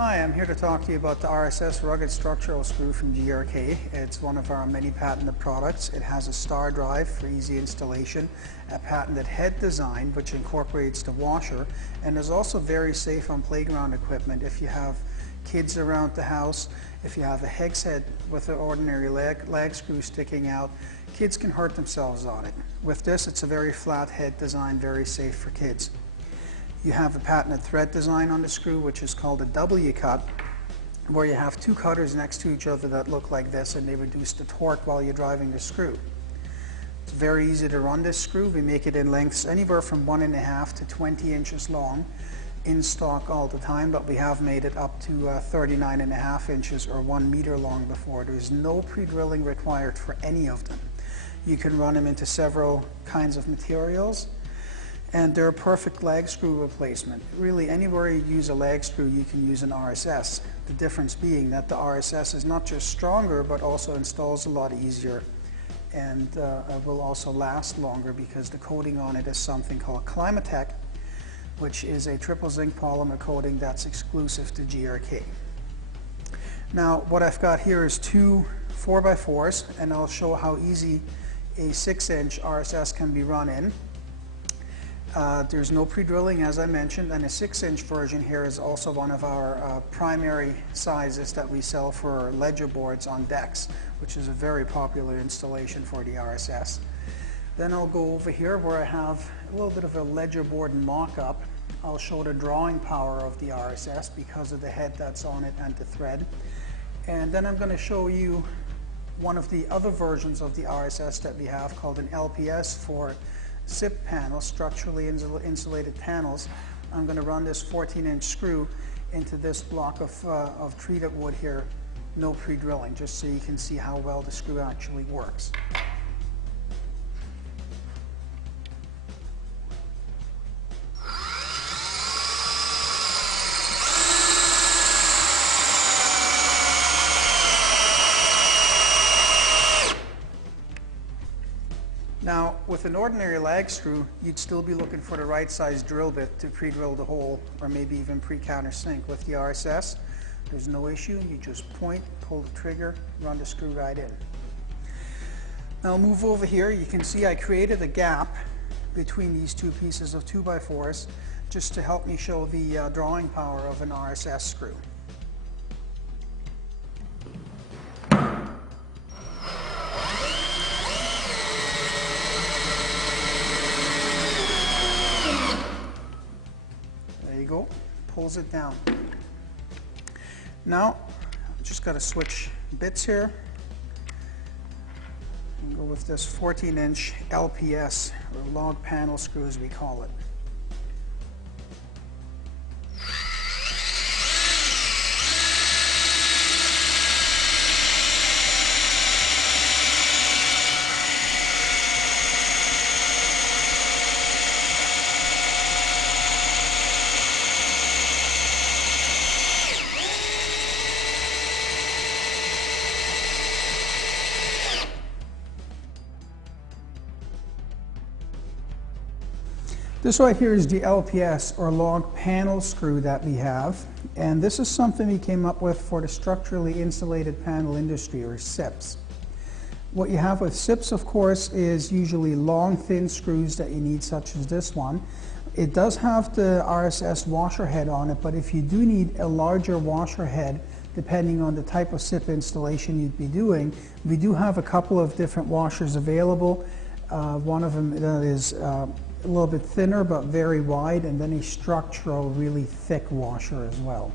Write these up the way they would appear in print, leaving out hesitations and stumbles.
Hi, I'm here to talk to you about the RSS rugged structural screw from GRK. It's one of our many patented products. It has a star drive for easy installation, a patented head design which incorporates the washer, and is also very safe on playground equipment. If you have kids around the house, if you have a hex head with an ordinary lag screw sticking out, kids can hurt themselves on it. With this, it's a very flat head design, very safe for kids. You have a patented thread design on the screw, which is called a W cut, where you have two cutters next to each other that look like this, and they reduce the torque while you're driving the screw. It's very easy to run this screw. We make it in lengths anywhere from 1.5 to 20 inches long, in stock all the time, but we have made it up to 39.5 inches or 1 meter long before. There's no pre-drilling required for any of them. You can run them into several kinds of materials, and they're a perfect lag screw replacement. Really, anywhere you use a lag screw, you can use an RSS. The difference being that the RSS is not just stronger, but also installs a lot easier, and will also last longer because the coating on it is something called Climatech, which is a triple zinc polymer coating that's exclusive to GRK. Now, what I've got here is two 4x4s, and I'll show how easy a 6-inch RSS can be run in. There's no pre-drilling, as I mentioned, and a 6-inch version here is also one of our primary sizes that we sell for ledger boards on decks, which is a very popular installation for the RSS. Then I'll go over here where I have a little bit of a ledger board mock-up. I'll show the drawing power of the RSS because of the head that's on it and the thread. And then I'm going to show you one of the other versions of the RSS that we have called an LPS for SIP panels, structurally insulated panels. I'm going to run this 14-inch screw into this block of treated wood here, no pre-drilling, just so you can see how well the screw actually works. Now, with an ordinary lag screw, you'd still be looking for the right size drill bit to pre-drill the hole, or maybe even pre-countersink. With the RSS, there's no issue. You just point, pull the trigger, run the screw right in. Now I'll move over here. You can see I created a gap between these two pieces of 2x4s just to help me show the drawing power of an RSS screw. Go, pulls it down. Now, just got to switch bits here and go with this 14-inch LPS, or log panel screw as we call it. This right here is the LPS, or log panel screw, that we have, and this is something we came up with for the structurally insulated panel industry, or SIPs. What you have with SIPs, of course, is usually long, thin screws that you need, such as this one. It does have the RSS washer head on it, but if you do need a larger washer head, depending on the type of SIP installation you'd be doing, we do have a couple of different washers available. One of them is a little bit thinner but very wide, and then a structural, really thick washer as well.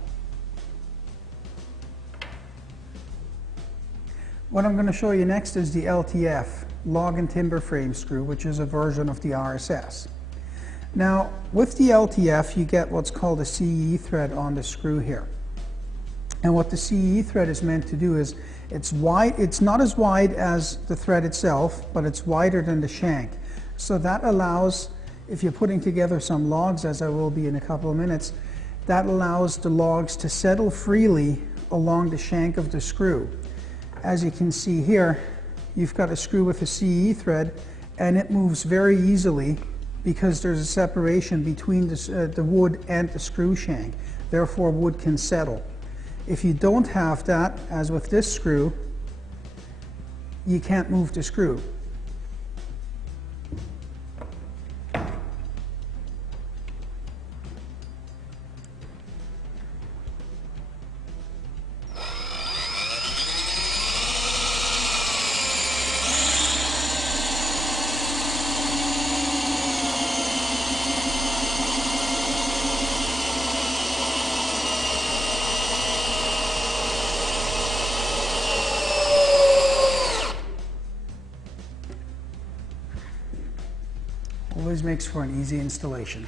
What I'm going to show you next is the LTF, log and timber frame screw, which is a version of the RSS. Now, with the LTF, you get what's called a CE thread on the screw here. And what the CE thread is meant to do is, it's wide. It's not as wide as the thread itself, but it's wider than the shank. So that allows, if you're putting together some logs, as I will be in a couple of minutes, that allows the logs to settle freely along the shank of the screw. As you can see here, you've got a screw with a CE thread, and it moves very easily because there's a separation between the wood and the screw shank. Therefore, wood can settle. If you don't have that, as with this screw, you can't move the screw. Always makes for an easy installation.